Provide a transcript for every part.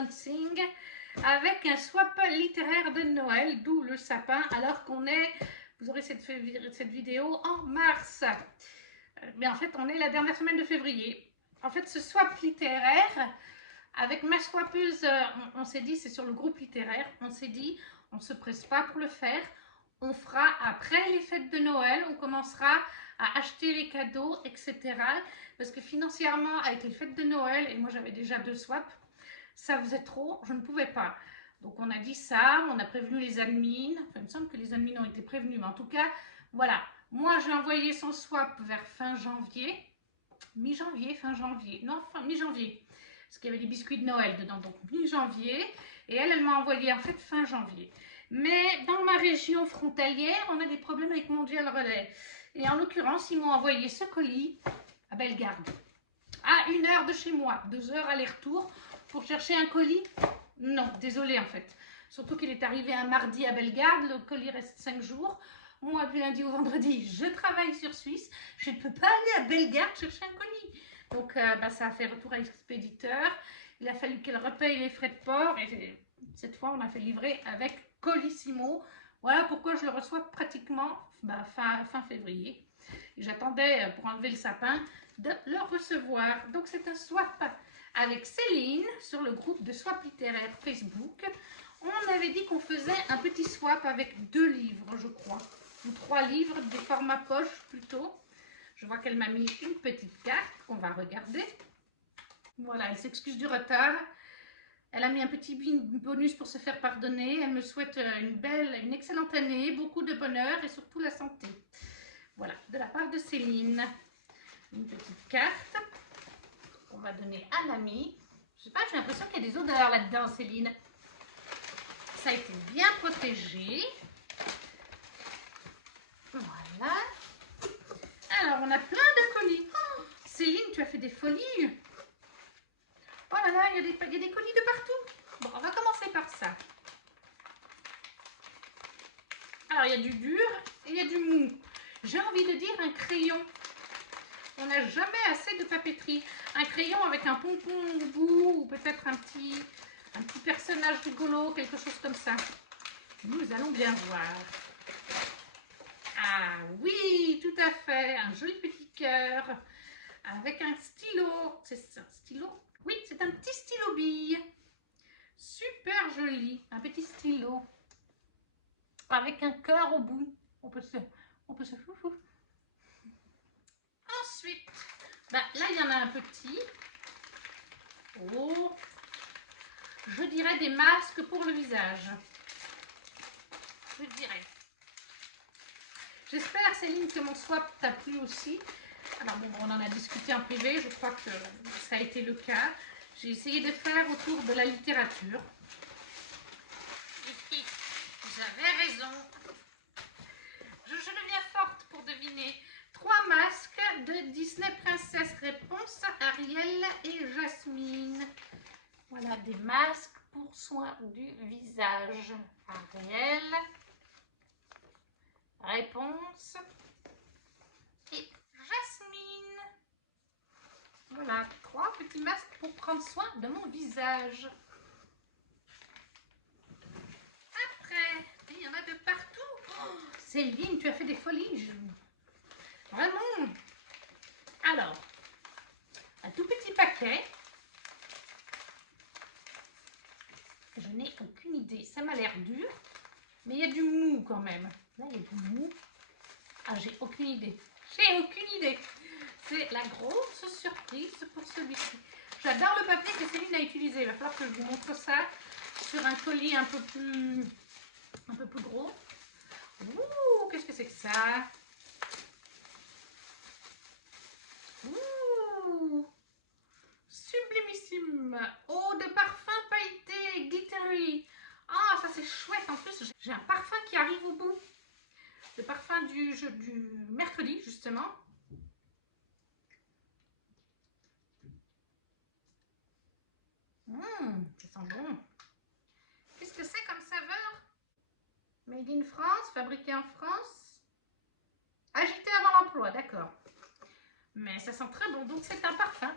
Unboxing avec un swap littéraire de Noël, d'où le sapin, alors qu'on est, vous aurez cette vidéo en mars. Mais en fait, on est la dernière semaine de février. En fait, ce swap littéraire, avec ma swappeuse, on s'est dit, c'est sur le groupe littéraire, on s'est dit, on ne se presse pas pour le faire. On fera après les fêtes de Noël, on commencera à acheter les cadeaux, etc. Parce que financièrement, avec les fêtes de Noël, et moi j'avais déjà 2 swaps, ça faisait trop, je ne pouvais pas. Donc on a dit ça, on a prévenu les admins, enfin il me semble que les admins ont été prévenus, mais en tout cas, voilà. Moi j'ai envoyé son swap vers fin janvier, mi-janvier, fin janvier, non, mi-janvier. Parce qu'il y avait des biscuits de Noël dedans, donc mi-janvier. Et elle m'a envoyé en fait fin janvier. Mais dans ma région frontalière, on a des problèmes avec Mondial Relais. Et en l'occurrence, ils m'ont envoyé ce colis à Bellegarde. À 1 heure de chez moi, 2 heures aller-retour pour chercher un colis. Non, désolé en fait. Surtout qu'il est arrivé un mardi à Bellegarde, le colis reste 5 jours. Moi, du lundi au vendredi, je travaille sur Suisse. Je ne peux pas aller à Bellegarde chercher un colis. Donc, ça a fait retour à l'expéditeur. Il a fallu qu'elle repaye les frais de port. Et cette fois, on a fait livrer avec Colissimo. Voilà pourquoi je le reçois pratiquement fin février. Et j'attendais, pour enlever le sapin, de le recevoir. Donc, c'est un swap avec Céline sur le groupe de swap littéraire Facebook. On avait dit qu'on faisait un petit swap avec 2 livres, je crois. Ou 3 livres, des formats poche plutôt. Je vois qu'elle m'a mis une petite carte qu'on va regarder. Voilà, elle s'excuse du retard. Elle a mis un petit bonus pour se faire pardonner. Elle me souhaite une excellente année, beaucoup de bonheur et surtout la santé. Voilà, de la part de Céline. Une petite carte qu'on va donner à l'ami. Je sais pas, j'ai l'impression qu'il y a des odeurs là-dedans, Céline. Ça a été bien protégé. Voilà. Alors, on a plein de colis. Oh, Céline, tu as fait des folies. Oh là là, il y a des colis de partout. Bon, on va commencer par ça. Alors, il y a du dur et il y a du mou. J'ai envie de dire un crayon. On n'a jamais assez de papeterie. Un crayon avec un pompon au bout ou peut-être un petit personnage rigolo, quelque chose comme ça. Nous allons bien voir. Ah oui, tout à fait. Un joli petit cœur avec un stylo. C'est un stylo? Oui, c'est un petit stylo bille. Super joli. Un petit stylo. Avec un cœur au bout. On peut se foufou. Ensuite, là, il y en a un petit. Oh, je dirais des masques pour le visage. Je dirais. J'espère, Céline, que mon swap t'a plu aussi. Alors bon, on en a discuté en privé, je crois que ça a été le cas. J'ai essayé de faire autour de la littérature. J'avais raison. Je deviens forte pour deviner. 3 masques de Disney Princesse. Réponse Ariel et Jasmine. Voilà, des masques pour soins du visage. Ariel. Réponse. Et Jasmine. Voilà, 3 petits masques pour prendre soin de mon visage. Après, il y en a de partout. Oh, Céline, tu as fait des folies. Vraiment. Alors, un tout petit paquet. Je n'ai aucune idée. Ça m'a l'air dur, mais il y a du mou quand même. Là, il y a du mou. Ah, j'ai aucune idée. J'ai aucune idée. C'est la grosse surprise pour celui-ci. J'adore le papier que Céline a utilisé. Il va falloir que je vous montre ça sur un colis un peu plus gros. Ouh, qu'est-ce que c'est que ça? Ouh, sublimissime. Eau de parfum pailleté, glittery. Ah, ça c'est chouette. En plus, j'ai un parfum qui arrive au bout. Le parfum du mercredi, justement. Ça sent bon. Qu'est-ce que c'est comme saveur? Made in France, fabriqué en France. Agité avant l'emploi, d'accord. Mais ça sent très bon. Donc c'est un parfum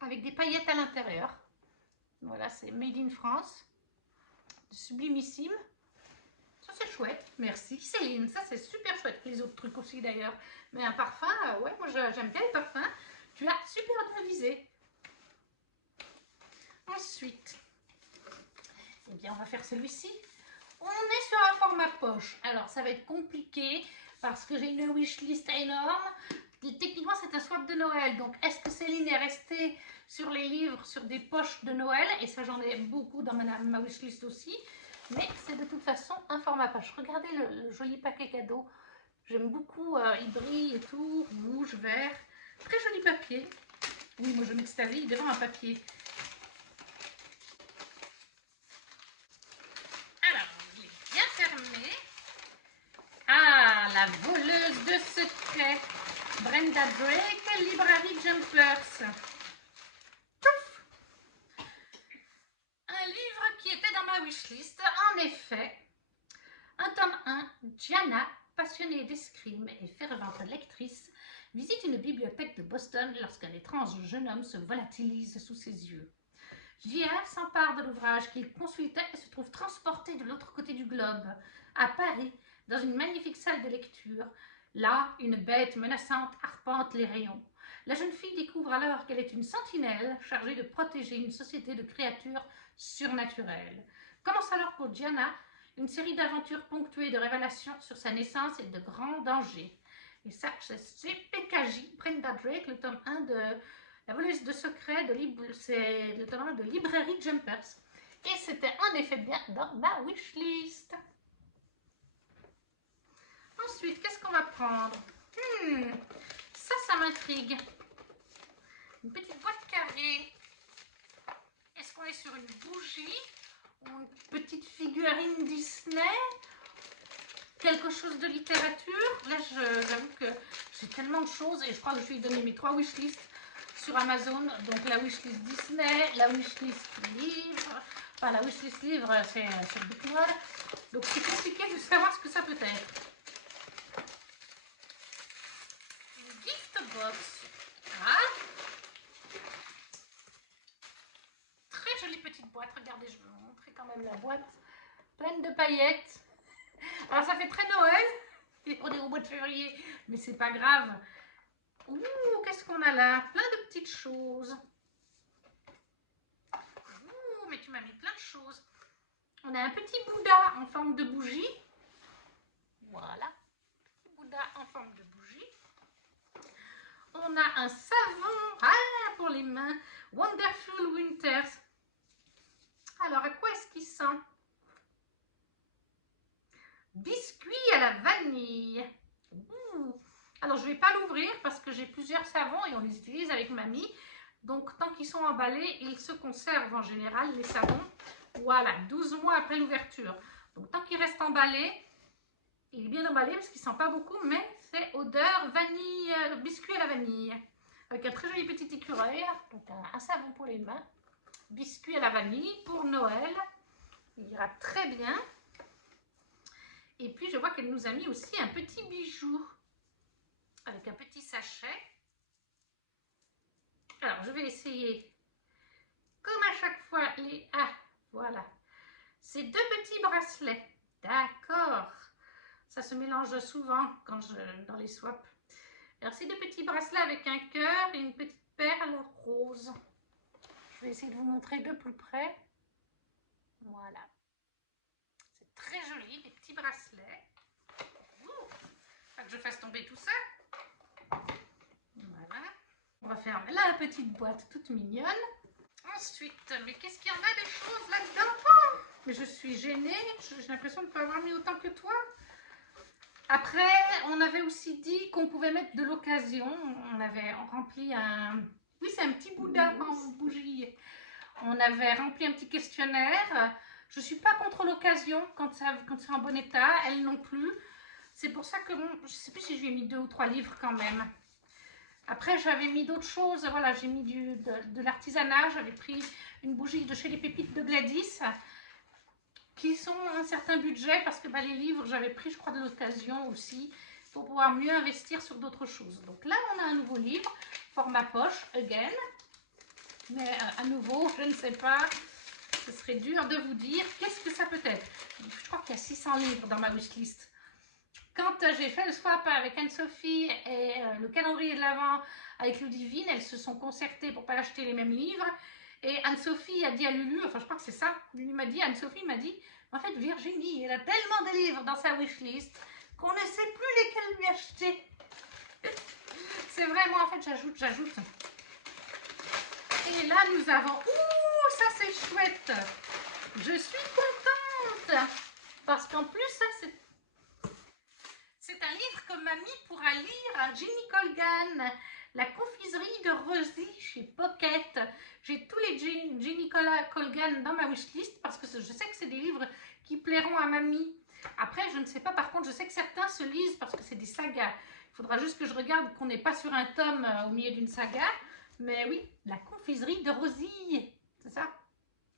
avec des paillettes à l'intérieur. Voilà, c'est Made in France. Sublimissime. Ça, c'est chouette. Merci, Céline. Ça, c'est super chouette. Les autres trucs aussi, d'ailleurs. Mais un parfum, ouais, moi, j'aime bien les parfums. Tu as super bien visé. Ensuite, eh bien, on va faire celui-ci. On est sur un format poche. Alors, ça va être compliqué parce que j'ai une wishlist énorme. Techniquement, c'est un swap de Noël. Donc, est-ce que Céline est restée sur les livres, sur des poches de Noël? Et ça, j'en ai beaucoup dans ma wishlist aussi. Mais c'est de toute façon un format poche. Regardez le joli paquet cadeau. J'aime beaucoup, il brille et tout, rouge, vert. Très joli papier. Oui, moi je m'extasie devant un papier. Alors, je l'ai bien fermé. Ah, la voleuse de secrets. Brenda Drake, Library Jumpers. Pouf! Un livre qui était dans ma wishlist, en effet. Un tome 1, Gianna, passionnée d'escrime et fervente lectrice, visite une bibliothèque de Boston lorsqu'un étrange jeune homme se volatilise sous ses yeux. Gia s'empare de l'ouvrage qu'il consultait et se trouve transporté de l'autre côté du globe, à Paris, dans une magnifique salle de lecture. Là, une bête menaçante arpente les rayons. La jeune fille découvre alors qu'elle est une sentinelle chargée de protéger une société de créatures surnaturelles. Commence alors pour Gianna une série d'aventures ponctuées de révélations sur sa naissance et de grands dangers. Et ça, c'est PKJ, Brenda Drake, le tome 1 de La voleuse de secrets, c'est le tome 1 de Library Jumpers. Et c'était en effet bien dans ma wishlist. Ensuite, qu'est-ce qu'on va prendre? Ça m'intrigue. Une petite boîte carrée. Est-ce qu'on est sur une bougie ou une petite figurine Disney? Quelque chose de littérature? Là, j'avoue que j'ai tellement de choses et je crois que je vais donner mes 3 wishlists sur Amazon. Donc la wishlist Disney, la wishlist livre. Enfin, la wishlist livre, c'est le Booknote. Donc c'est compliqué de savoir ce que ça peut être. Une gift box. Ah! Très jolie petite boîte. Regardez, je vais vous montrer quand même la boîte. Pleine de paillettes. Alors ça fait très Noël. On est au mois de février, mais c'est pas grave. Ouh, qu'est-ce qu'on a là? Plein de petites choses. Ouh, mais tu m'as mis plein de choses. On a un petit Bouddha en forme de bougie. Voilà. Petit Bouddha en forme de bougie. On a un savon pour les mains. Wonderful Winters. Alors, à quoi est-ce qu'il sent? Biscuit à la vanille. Ouh. Alors, je ne vais pas l'ouvrir parce que j'ai plusieurs savons et on les utilise avec mamie. Donc, tant qu'ils sont emballés, ils se conservent en général, les savons. Voilà, 12 mois après l'ouverture. Donc, tant qu'il reste emballé, il est bien emballé parce qu'il ne sent pas beaucoup, mais c'est odeur vanille, biscuit à la vanille. Avec un très joli petit écureuil. Donc, un savon pour les mains. Biscuit à la vanille pour Noël. Il ira très bien. Et puis, je vois qu'elle nous a mis aussi un petit bijou avec un petit sachet. Alors, je vais essayer, comme à chaque fois, les... Ah, voilà. C'est 2 petits bracelets. D'accord. Ça se mélange souvent dans les swaps. Alors, c'est 2 petits bracelets avec un cœur et une petite perle rose. Je vais essayer de vous montrer de plus près. Voilà. C'est très joli, les petits bracelets. Pas que je fasse tomber tout ça. Voilà. On va faire la petite boîte toute mignonne. Ensuite, mais qu'est-ce qu'il y en a des choses là-dedans? Mais je suis gênée. J'ai l'impression de ne pas avoir mis autant que toi. Après, on avait aussi dit qu'on pouvait mettre de l'occasion. On avait rempli un... Oui, c'est un petit Bouddha en bougie. On avait rempli un petit questionnaire. Je ne suis pas contre l'occasion quand c'est en bon état. Elle non plus. C'est pour ça que, bon, je ne sais plus si je lui ai mis 2 ou 3 livres quand même. Après, j'avais mis d'autres choses. Voilà, j'ai mis de l'artisanat. J'avais pris une bougie de chez les Pépites de Gladys, qui sont un certain budget, parce que les livres, j'avais pris, je crois, de l'occasion aussi, pour pouvoir mieux investir sur d'autres choses. Donc là, on a un nouveau livre, format poche, again. Mais à nouveau, je ne sais pas. Ce serait dur de vous dire qu'est-ce que ça peut être. Je crois qu'il y a 600 livres dans ma wishlist. Quand j'ai fait le swap avec Anne-Sophie et le calendrier de l'Avent avec Ludivine, elles se sont concertées pour ne pas acheter les mêmes livres. Et Anne-Sophie a dit à Lulu, enfin je crois que c'est ça, Lulu m'a dit, Anne-Sophie m'a dit, en fait Virginie, elle a tellement de livres dans sa wishlist qu'on ne sait plus lesquels lui acheter. C'est vrai, moi en fait j'ajoute. Et là nous avons, ouh, ça c'est chouette. Je suis contente parce qu'en plus ça c'est un livre que mamie pourra lire à Ginny Colgan, La confiserie de Rosie chez Pocket. J'ai tous les Ginny Colgan dans ma wishlist parce que je sais que c'est des livres qui plairont à mamie. Après, je ne sais pas, par contre, je sais que certains se lisent parce que c'est des sagas. Il faudra juste que je regarde qu'on n'est pas sur un tome au milieu d'une saga. Mais oui, La confiserie de Rosie, c'est ça?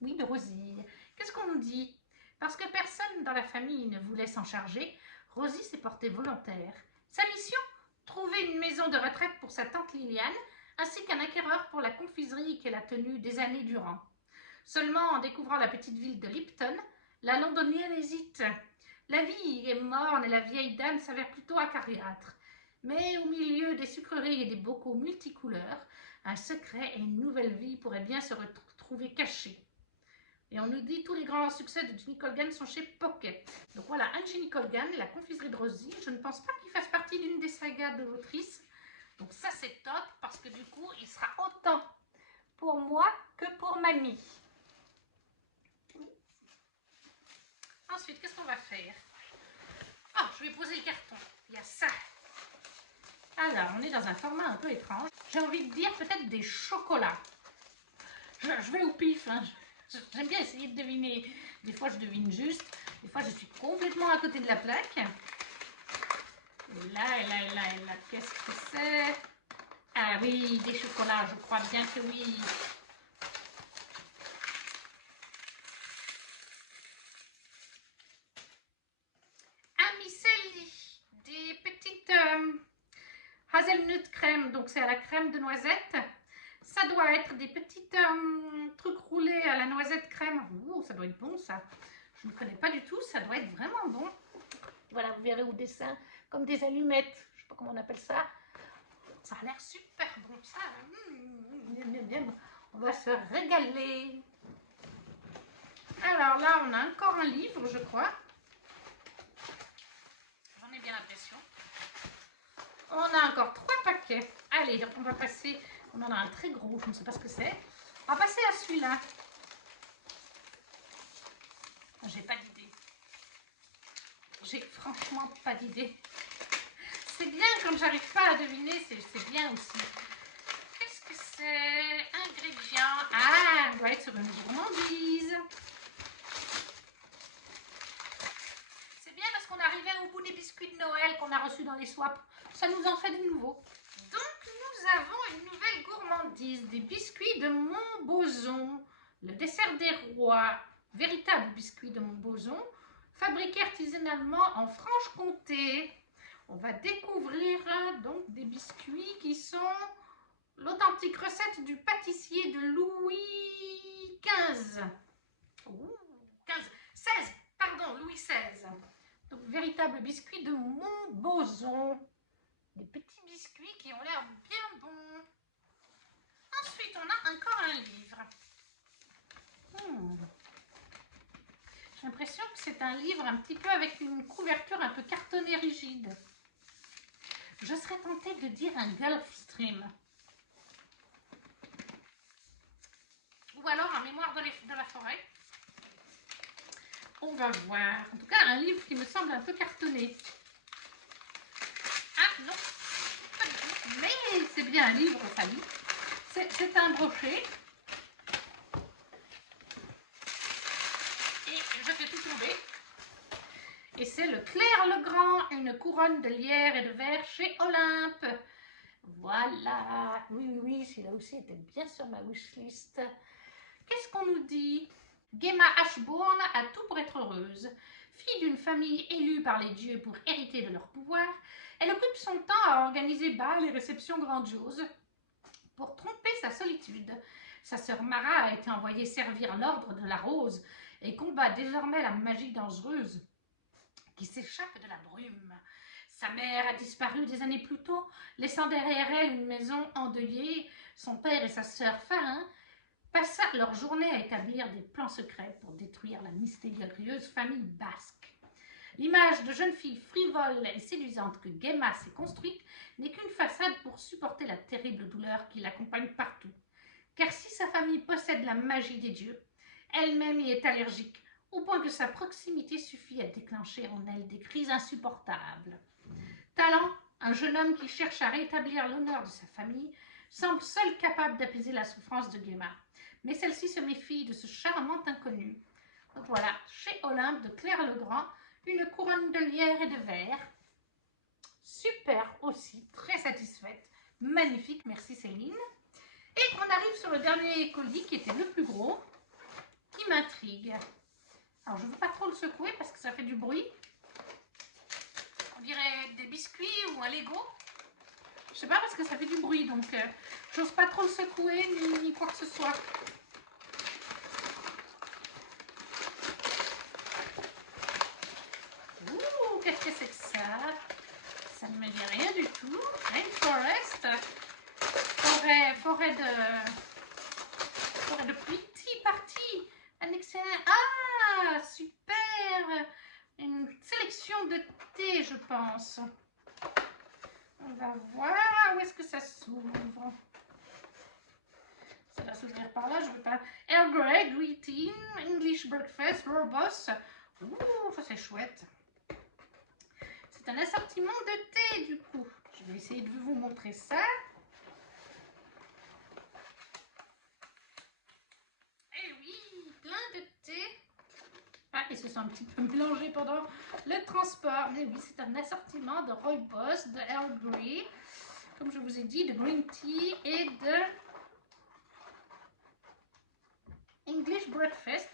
Oui, de Rosie. Qu'est-ce qu'on nous dit? Parce que personne dans la famille ne voulait s'en charger, Rosie s'est portée volontaire. Sa mission? Trouver une maison de retraite pour sa tante Liliane, ainsi qu'un acquéreur pour la confiserie qu'elle a tenue des années durant. Seulement, en découvrant la petite ville de Lipton, la londonienne hésite. La vie est morne et la vieille dame s'avère plutôt acariâtre. Mais au milieu des sucreries et des bocaux multicouleurs, un secret et une nouvelle vie pourraient bien se retrouver cachés. Et on nous dit tous les grands succès de Ginny Colgan sont chez Pocket. Donc voilà, un Ginny Colgan, La confiserie de Rosie. Je ne pense pas qu'il fasse partie d'une des sagas de l'autrice. Donc ça c'est top parce que du coup il sera autant pour moi que pour mamie. Ensuite, qu'est-ce qu'on va faire? Oh, je vais poser le carton. Il y a ça. Alors, on est dans un format un peu étrange. J'ai envie de dire peut-être des chocolats. Je vais au pif, hein. J'aime bien essayer de deviner. Des fois, je devine juste. Des fois, je suis complètement à côté de la plaque. Et là, qu'est-ce que c'est? Ah oui, des chocolats, je crois bien que oui. Amicelli, des petites hazelnut crème. Donc, c'est à la crème de noisette. Ça doit être des petites trucs roulés à la noisette crème. Ouh, ça doit être bon ça. Je ne connais pas du tout, ça doit être vraiment bon. Voilà, vous verrez au dessin, comme des allumettes. Je ne sais pas comment on appelle ça. Ça a l'air super bon ça. On va se régaler. Alors là, on a encore un livre, je crois. J'en ai bien l'impression. On a encore 3 paquets. Allez, on va passer. On en a un très gros, je ne sais pas ce que c'est. On va passer à celui-là. J'ai pas d'idée. J'ai franchement pas d'idée. C'est bien quand j'arrive pas à deviner, c'est bien aussi. Qu'est-ce que c'est? Ingrédients. Ah, on doit être sur une gourmandise. C'est bien parce qu'on arrivait au bout des biscuits de Noël qu'on a reçus dans les swaps. Ça nous en fait de nouveau. Donc nous avons une nouvelle gourmandise, des biscuits de Montbozon, le dessert des rois, véritable biscuit de Montbozon, fabriqué artisanalement en Franche-Comté. On va découvrir donc des biscuits qui sont l'authentique recette du pâtissier de Louis XV. Ouh, 16, pardon, Louis XVI. Donc véritable biscuit de Montbozon. Des petits biscuits qui ont l'air bien bons. Ensuite, on a encore un livre. J'ai l'impression que c'est un livre un petit peu avec une couverture un peu cartonnée rigide. Je serais tentée de dire un Gulfstream. Ou alors un Mémoire de la forêt. On va voir. En tout cas, un livre qui me semble un peu cartonné. Ah non, pas du tout. Mais c'est bien un livre, ça lit. C'est un brochet. Et je fais tout tomber. Et c'est le Clair-le-Grand, une couronne de lierre et de verre chez Olympe. Voilà. Oui, celui-là aussi était bien sur ma wishlist. Qu'est-ce qu'on nous dit? Gemma Ashbourne a tout pour être heureuse. Fille d'une famille élue par les dieux pour hériter de leur pouvoir, elle occupe son temps à organiser bals et réceptions grandioses pour tromper sa solitude. Sa sœur Mara a été envoyée servir l'ordre de la Rose et combat désormais la magie dangereuse qui s'échappe de la brume. Sa mère a disparu des années plus tôt, laissant derrière elle une maison endeuillée. Son père et sa sœur Farin passèrent leur journée à établir des plans secrets pour détruire la mystérieuse famille basque. L'image de jeune fille frivole et séduisante que Gemma s'est construite n'est qu'une façade pour supporter la terrible douleur qui l'accompagne partout. Car si sa famille possède la magie des dieux, elle-même y est allergique, au point que sa proximité suffit à déclencher en elle des crises insupportables. Talent, un jeune homme qui cherche à rétablir l'honneur de sa famille, semble seul capable d'apaiser la souffrance de Gemma. Mais celle-ci se méfie de ce charmant inconnu. Donc voilà, chez Olympe de Claire Legrand, une couronne de lierre et de verre. Super aussi, très satisfaite. Magnifique, merci Céline. Et on arrive sur le dernier colis qui était le plus gros, qui m'intrigue. Alors je ne veux pas trop le secouer parce que ça fait du bruit. On dirait des biscuits ou un Lego. Je sais pas parce que ça fait du bruit, donc j'ose pas trop le secouer ni quoi que ce soit. Ouh, qu'est-ce que c'est que ça? Ça ne me dit rien du tout. Rainforest, forêt de Pretty Party. Un excellent. Ah, super! Une sélection de thé, je pense. On va voir où est-ce que ça s'ouvre. Ça va s'ouvrir par là, je ne veux pas. Earl Grey, Greeting, English Breakfast, Robust. Ouh, ça c'est chouette. C'est un assortiment de thé du coup. Je vais essayer de vous montrer ça. Eh oui, plein de thé. Ah, ils se sont un petit peu mélangés pendant le transport. Mais oui, c'est un assortiment de Rooibos, de Earl Grey, comme je vous ai dit, de Green Tea et de English Breakfast.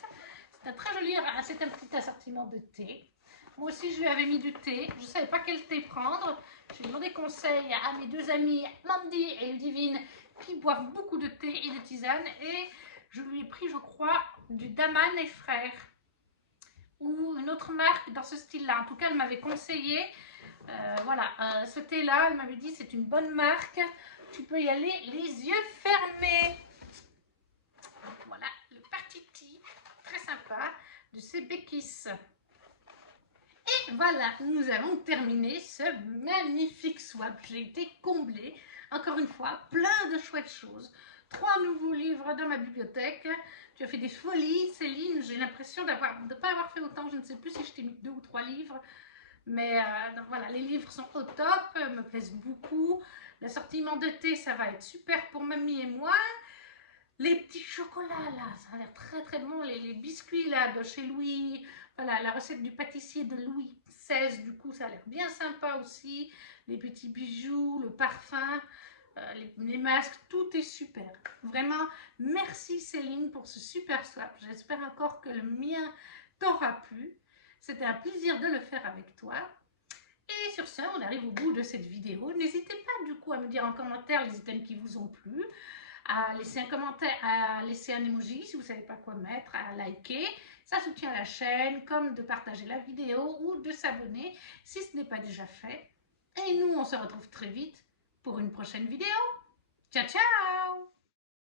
C'est un très joli, c'est un petit assortiment de thé. Moi aussi, je lui avais mis du thé. Je ne savais pas quel thé prendre. J'ai demandé conseil à mes deux amies, Mandy et Ludivine, qui boivent beaucoup de thé et de tisane. Et je lui ai pris, je crois, du Daman et Frères. Ou une autre marque dans ce style-là. En tout cas, elle m'avait conseillé, voilà, ce thé-là. Elle m'avait dit c'est une bonne marque. Tu peux y aller les yeux fermés. Donc voilà, le Party Tea, très sympa, de ces Béquis. Et voilà, nous avons terminé ce magnifique swap. J'ai été comblée, encore une fois, plein de chouettes choses. 3 nouveaux livres dans ma bibliothèque. Tu as fait des folies, Céline. J'ai l'impression de ne pas avoir fait autant. Je ne sais plus si je t'ai mis 2 ou 3 livres. Mais voilà, les livres sont au top, me plaisent beaucoup. L'assortiment de thé, ça va être super pour mamie et moi. Les petits chocolats, là, ça a l'air très très bon. Les biscuits, là, de chez Louis. Voilà, la recette du pâtissier de Louis XVI, du coup, ça a l'air bien sympa aussi. Les petits bijoux, le parfum. Les masques, tout est super. Vraiment, merci Céline pour ce super swap. J'espère encore que le mien t'aura plu. C'était un plaisir de le faire avec toi. Et sur ce, on arrive au bout de cette vidéo. N'hésitez pas du coup à me dire en commentaire les items qui vous ont plu, à laisser un commentaire, à laisser un emoji si vous ne savez pas quoi mettre, à liker. Ça soutient la chaîne, comme de partager la vidéo ou de s'abonner si ce n'est pas déjà fait. Et nous, on se retrouve très vite pour une prochaine vidéo. Ciao, ciao!